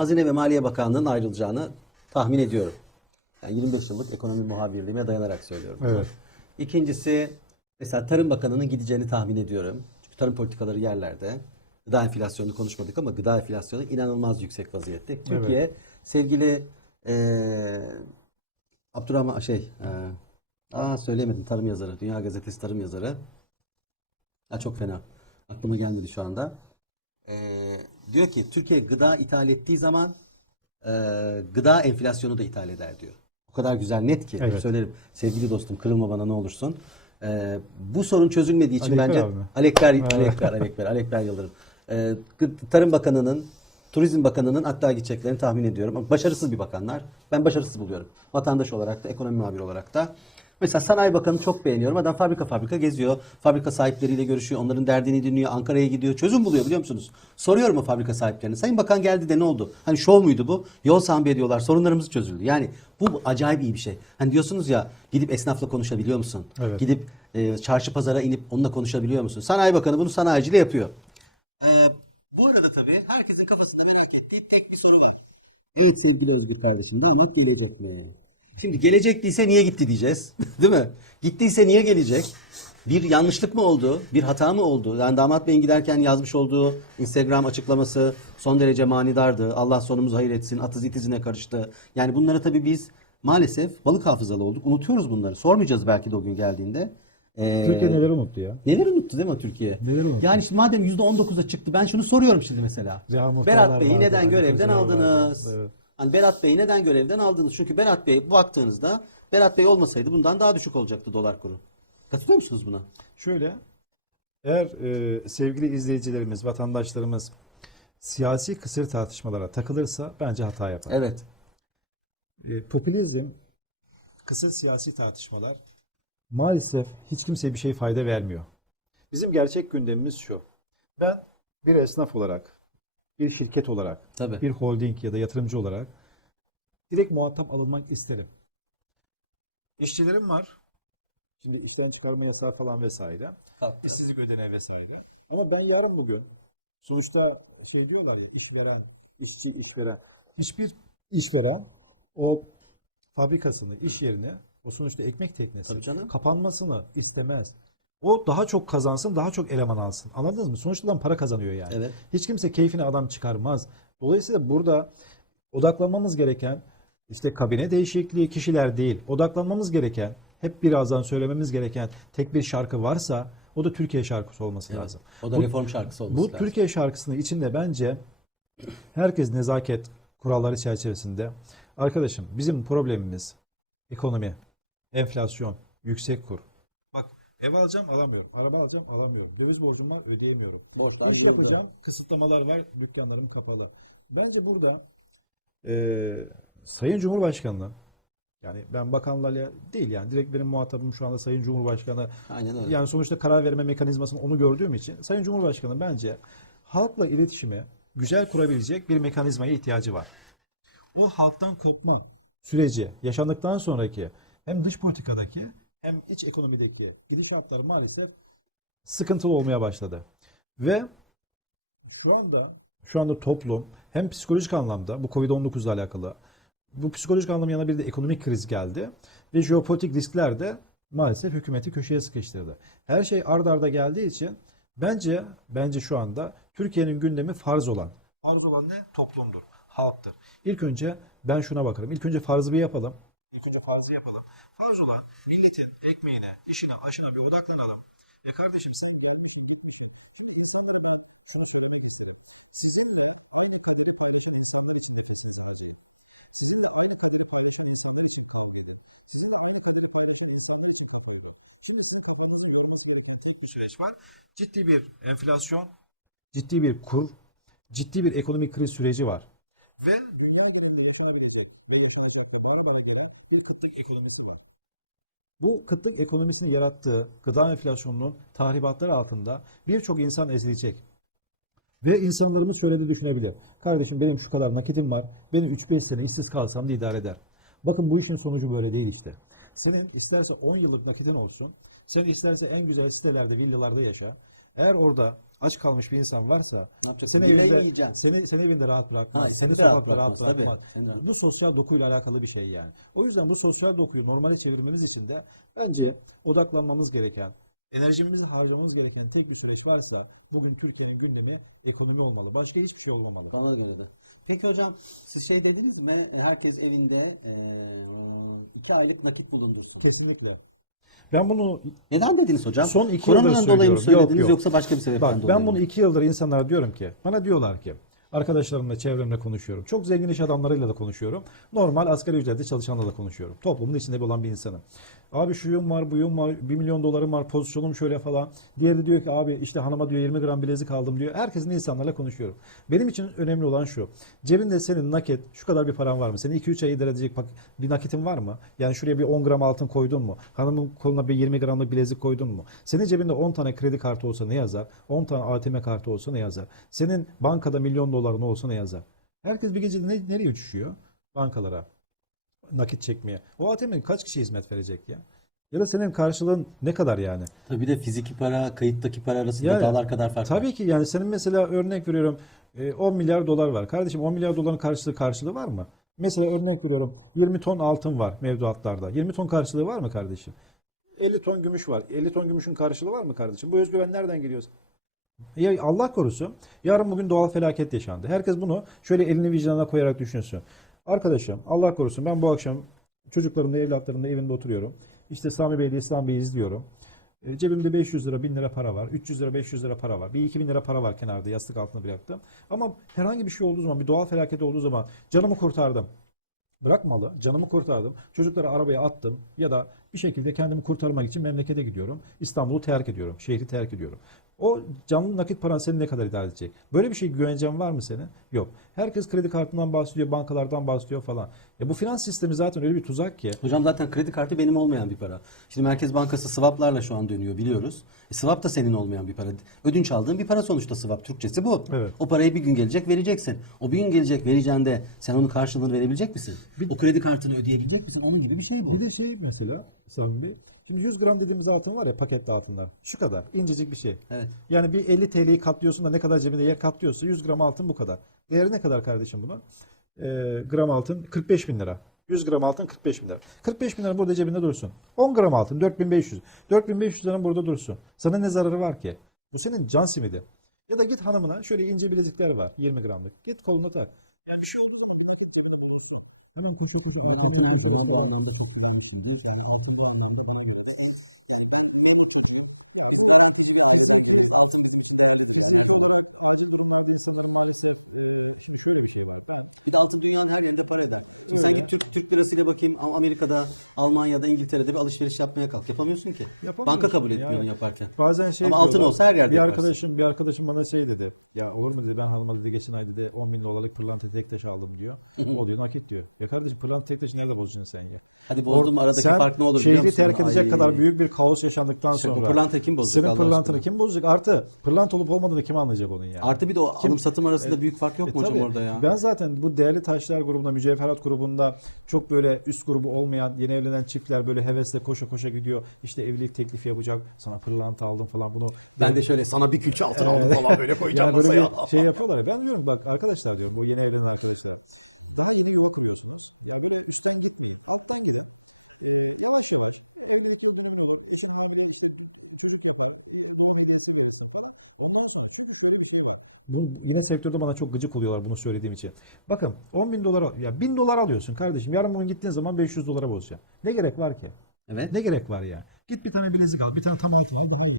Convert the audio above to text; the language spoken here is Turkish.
Hazine ve Maliye Bakanlığı'nın ayrılacağını tahmin ediyorum. Yani 25 yıllık ekonomi muhabirliğime dayanarak söylüyorum. Evet. İkincisi mesela Tarım Bakanı'nın gideceğini tahmin ediyorum. Çünkü tarım politikaları yerlerde. Gıda enflasyonunu konuşmadık ama gıda enflasyonu inanılmaz yüksek vaziyette. Türkiye sevgili eee Abdurrahman şey eee aa söyleyemedim tarım yazarı. Dünya Gazetesi tarım yazarı. Ya çok fena. Aklıma gelmedi şu anda. Eee, diyor ki Türkiye gıda ithal ettiği zaman eee, gıda enflasyonu da ithal eder diyor. O kadar güzel net ki. Evet. Söylerim. Sevgili dostum kırılma bana ne olursun. Eee, bu sorun çözülmediği için Alekber bence abi? Alekber. Alekber, Alekber, Alekber Yıldırım. Gı- Tarım Bakanı'nın, Turizm Bakanı'nın hatta gideceklerini tahmin ediyorum. Başarısız bir bakanlar. Ben başarısız buluyorum. Vatandaş olarak da, ekonomi muhabiri olarak da. Mesela Sanayi Bakanı çok beğeniyorum. Adam fabrika fabrika geziyor. Fabrika sahipleriyle görüşüyor. Onların derdini dinliyor. Ankara'ya gidiyor. Çözüm buluyor biliyor musunuz? Soruyorum o fabrika sahiplerine. Sayın Bakan geldi de ne oldu? Hani şov muydu bu? Yol sambi ediyorlar. Sorunlarımız çözüldü. Yani bu acayip iyi bir şey. Hani diyorsunuz ya gidip esnafla konuşabiliyor musun? Evet. Gidip e, çarşı pazara inip onunla konuşabiliyor musun? Sanayi Bakanı bunu sanayiciyle yapıyor. Ee, bu arada tabii herkesin kafasında merak ettiği tek bir soru var. Evet sevgili Özgür kardeşim damat gelecek mi? Şimdi gelecek değilse niye gitti diyeceğiz. Değil mi? Gittiyse niye gelecek? Bir yanlışlık mı oldu? Bir hata mı oldu? Yani damat beyin giderken yazmış olduğu Instagram açıklaması son derece manidardı. Allah sonumuzu hayır etsin. Atız itizine karıştı. Yani bunları tabii biz maalesef balık hafızalı olduk. Unutuyoruz bunları. Sormayacağız belki de o gün geldiğinde. Ee, Türkiye neleri unuttu ya? Neler unuttu değil mi Türkiye? Neler unuttu? Yani şimdi madem %19'a çıktı ben şunu soruyorum şimdi mesela. Berat Bey'i neden görevden Kılıçlar vardı. aldınız? Evet. Hani Berat Bey'i neden görevden aldınız? Çünkü Berat Bey baktığınızda Berat Bey olmasaydı bundan daha düşük olacaktı dolar kuru. Katılıyor musunuz buna? Şöyle, eğer e, sevgili izleyicilerimiz, vatandaşlarımız siyasi kısır tartışmalara takılırsa bence hata yapar. Evet. E, popülizm, kısır siyasi tartışmalar maalesef hiç kimseye bir şey fayda vermiyor. Bizim gerçek gündemimiz şu. Ben bir esnaf olarak, bir şirket olarak, Tabii. bir holding ya da yatırımcı olarak direkt muhatap alınmak isterim. İşçilerim var. Şimdi işten çıkarma yasağı falan vesaire. Kalktı. işsizlik ödeneği vesaire. Ama ben yarın bugün sonuçta şey diyorlar ya işveren, işçi, işveren. Hiçbir işveren o fabrikasını, iş yerini, o sonuçta ekmek teknesi Tabii canım. kapanmasını istemez. O daha çok kazansın, daha çok eleman alsın. Anladınız mı? Sonuçta adam para kazanıyor yani. Evet. Hiç kimse keyfini adam çıkarmaz. Dolayısıyla burada odaklanmamız gereken işte kabine değişikliği kişiler değil. Odaklanmamız gereken, hep birazdan söylememiz gereken tek bir şarkı varsa o da Türkiye şarkısı olması Evet. lazım. O da Bu- reform şarkısı olması Bu lazım. Türkiye şarkısının içinde bence herkes nezaket kuralları çerçevesinde arkadaşım bizim problemimiz ekonomi, enflasyon, yüksek kur. Bak ev alacağım alamıyorum, araba alacağım alamıyorum, döviz borcum var ödeyemiyorum. Borçlar İş yığıldı. yapacağım, kısıtlamalar var, dükkanlarım kapalı. Bence burada e, Sayın Cumhurbaşkanı'nın yani ben bakanlarla değil yani direkt benim muhatabım şu anda Sayın Cumhurbaşkanı Aynen öyle. yani sonuçta karar verme mekanizmasını onu gördüğüm için Sayın Cumhurbaşkanı bence halkla iletişimi güzel kurabilecek bir mekanizmaya ihtiyacı var. O halktan kopma süreci yaşandıktan sonraki hem dış politikadaki hem iç ekonomideki gidişatlar maalesef sıkıntılı olmaya başladı. Ve şu anda şu anda toplum hem psikolojik anlamda bu Covid-19 ile alakalı bu psikolojik anlamda yanına bir de ekonomik kriz geldi ve jeopolitik riskler de maalesef hükümeti köşeye sıkıştırdı. Her şey ard arda geldiği için bence bence şu anda Türkiye'nin gündemi farz olan. Farz olan ne? Toplumdur, halktır. İlk önce ben şuna bakarım. İlk önce farzı bir yapalım. İlk önce farzı yapalım. Farz olan milletin ekmeğine, işine, aşına bir odaklanalım. E kardeşim sen gelmişin gitmişin. Şimdi insanlara ben şunu söylemek isterim. Sizinle aynı kaderi paylaşan insanlar için nefesinizi harcayın. Sizinle aynı kaderi paylaşan insanlar için kavga edin. Sizinle aynı kaderi paylaşan insanlar için kafa yorun. Şimdi sizin kafanızın yorması gereken tek bir süreç var. Ciddi bir enflasyon, ciddi bir kur, ciddi bir ekonomik kriz süreci var. Ve dünya genelinde yaşanabilecek ve yaşanacak ve bara bara gelen bir kıtlık ekonomisi var. Bu kıtlık ekonomisini yarattığı gıda enflasyonunun tahribatları altında birçok insan ezilecek. Ve insanlarımız şöyle de düşünebilir. Kardeşim benim şu kadar nakitim var. Beni 3-5 sene işsiz kalsam da idare eder. Bakın bu işin sonucu böyle değil işte. Senin isterse 10 yıllık nakitin olsun. Sen isterse en güzel sitelerde, villalarda yaşa. Eğer orada aç kalmış bir insan varsa Ne seni evinde yiyeceksin? seni seni evinde rahat bırakmaz. Ha, seni sokakta rahat bırakmaz, tabii. bırakmaz. Rahat- Bu sosyal dokuyla alakalı bir şey yani. O yüzden bu sosyal dokuyu normale çevirmemiz için de bence odaklanmamız gereken, enerjimizi harcamamız gereken tek bir süreç varsa bugün Türkiye'nin gündemi ekonomi olmalı. Başka hiçbir şey olmamalı. Bana göre de. Peki hocam siz şey dediniz mi? Herkes evinde e, iki aylık nakit bulundursun. Kesinlikle. Ben bunu Neden dediniz hocam? Son iki Koronadan yıldır dolayı mı söylüyorum. Yok, söylediniz yok. yoksa başka bir sebepten Bak dolayı ben mı? bunu iki yıldır insanlara diyorum ki bana diyorlar ki arkadaşlarımla çevremle konuşuyorum. Çok zengin iş adamlarıyla da konuşuyorum. Normal asgari ücretli çalışanlarla da konuşuyorum. Toplumun içinde olan bir insanım. Abi şuyum var, buyum var, 1 milyon dolarım var, pozisyonum şöyle falan. Diğeri de diyor ki abi işte hanıma diyor 20 gram bilezik aldım diyor. Herkesin insanlarla konuşuyorum. Benim için önemli olan şu. Cebinde senin nakit şu kadar bir paran var mı? Senin 2-3 ay idare edecek bir nakitin var mı? Yani şuraya bir 10 gram altın koydun mu? Hanımın koluna bir 20 gramlık bilezik koydun mu? Senin cebinde 10 tane kredi kartı olsa ne yazar? 10 tane ATM kartı olsa ne yazar? Senin bankada milyon doların olsa ne yazar? Herkes bir gecede ne, nereye uçuşuyor? Bankalara. Nakit çekmeye. O ATM'nin kaç kişi hizmet verecek ya? Ya da senin karşılığın ne kadar yani? Tabii bir de fiziki para, kayıttaki para arasında Yani, dağlar kadar fark var. Tabii ki yani senin mesela örnek veriyorum e, 10 milyar dolar var. Kardeşim 10 milyar doların karşılığı karşılığı var mı? Mesela örnek veriyorum 20 ton altın var mevduatlarda. 20 ton karşılığı var mı kardeşim? 50 ton gümüş var. 50 ton gümüşün karşılığı var mı kardeşim? Bu özgüven nereden geliyor? Ya Allah korusun. Yarın bugün doğal felaket yaşandı. Herkes bunu şöyle elini vicdanına koyarak düşünsün. Arkadaşım Allah korusun ben bu akşam çocuklarımla evlatlarımla evinde oturuyorum. İşte Sami Bey'le İslam Bey'i izliyorum. E, cebimde 500 lira 1000 lira para var. 300 lira 500 lira para var. Bir 2000 lira para var kenarda yastık altına bıraktım. Ama herhangi bir şey olduğu zaman bir doğal felaket olduğu zaman canımı kurtardım. Bırakmalı. Canımı kurtardım. Çocukları arabaya attım ya da bir şekilde kendimi kurtarmak için memlekete gidiyorum. İstanbul'u terk ediyorum. Şehri terk ediyorum. O canlı nakit paran seni ne kadar idare edecek? Böyle bir şey güvencen var mı senin? Yok. Herkes kredi kartından bahsediyor, bankalardan bahsediyor falan. Ya bu finans sistemi zaten öyle bir tuzak ki. Hocam zaten kredi kartı benim olmayan bir para. Şimdi Merkez Bankası swaplarla şu an dönüyor biliyoruz. E, swap da senin olmayan bir para. Ödünç aldığın bir para sonuçta swap. Türkçesi bu. Evet. O parayı bir gün gelecek vereceksin. O bir gün gelecek vereceğinde sen onun karşılığını verebilecek misin? O kredi kartını ödeyebilecek misin? Onun gibi bir şey bu. Bir de şey mesela Sami Bey. Şimdi 100 gram dediğimiz altın var ya paketli altınlar. Şu kadar incecik bir şey. Evet. Yani bir 50 TL'yi katlıyorsun da ne kadar cebinde yer katlıyorsa 100 gram altın bu kadar. Değeri ne kadar kardeşim bunun? Ee, gram altın 45 bin lira. 100 gram altın 45 bin lira. 45 bin lira burada cebinde dursun. 10 gram altın 4500. 4500 lira burada dursun. Sana ne zararı var ki? Bu senin can simidi. Ya da git hanımına şöyle ince bilezikler var 20 gramlık. Git koluna tak. Yani bir şey olduğu zaman bir nakit cebinde bulunsun. Hemen koşa koşa Ben ATM'ye altın her koşarız zaman bu falan. anlamda çok güvenmişimdir. Yani altın bu anlamda bana göre de en yani ben memur çocuğuyum. Ya Biz bu garantici bir aileden fiziki- geliriz. Altın bizim için değerlidir yani her Fiziki zaman. olarak acil durumlarda insanların maalesef e, şimdi şöyle bir şey var. Ben Bir de altın dünyanın her yerinde para eder. Şimdi sen Öyle. git Türk Türk lirasıyla bakayım Am- Amerika'da, Almanya'da, İngiltere'de bir alışveriş yapmaya kalk. Yapamıyorsun ki. Yapamıyorsun. Banka kabul etmiyor Yani- onu yaparken. bazen şey Ama altın diyorlar, olsa her yerde bir yaparsın. arkadaşım bir arkadaşım bana şey dedi. Ya olur mu dedi ben hanıma dedi geçen ay dedi 10 bin dolarlık pırlanta tek taş aldım diyor. o diyor nakit diyor. Ya kardeşim pırlanta tek taşı nerede bozacaksın sen ya? Hadi bozdum Or- aradaki sen fark ne olur biliyor Şehri musun? terk edecek Ay. kadar büyük bir kaos yaşandıktan bu sonra. pırlanta kim bozacak Senin pırlantını kim bozacak? Artı pırlanta olup olmadığını kim anlayacak onun yani? Artı bir de o Kim- alım satım arasında büyük fark yok E mu hocam tabii. orada ya? Ben zaten bu değerli taşlar grubunda, mücevherat grubunda çok böyle üst grubu olmayan yeni evlenen çiftler böyle hevesle koşa koşa gidiyor. İşte evlilik teklifi yapacak. Sana pırlanta aldım falan bunu. Ben de şöyle sana bir külçe altın Evet. aldım falan böyle koyacağım yani böyle masaya. bir şey yapıyorlar ya. Ben diyorum bak arkadaşlar diyorum bu yeni evlenen arkadaşlar. Daha yeni yuva kuruyorsunuz. Ya böyle üstten gitmeyin. Alttan gidin. Ee, yavaş yavaş evlilik yıl dönümün olur. Eşin hamile işte çocuk yapar. e, Doğum hediyesi verirsin falan. Ondan sonra çünkü şöyle bir şey var. Bu, bu- yine sektörde bana çok gıcık oluyorlar bunu söylediğim için. Bakın 10 bin dolar ya 1000 dolar alıyorsun kardeşim. Yarın bugün gittiğin zaman 500 dolara bozacaksın. Ne gerek var ki? Evet. Ne gerek var ya? Git bir tane bilezik al. Bir tane tam altın al daha iyi.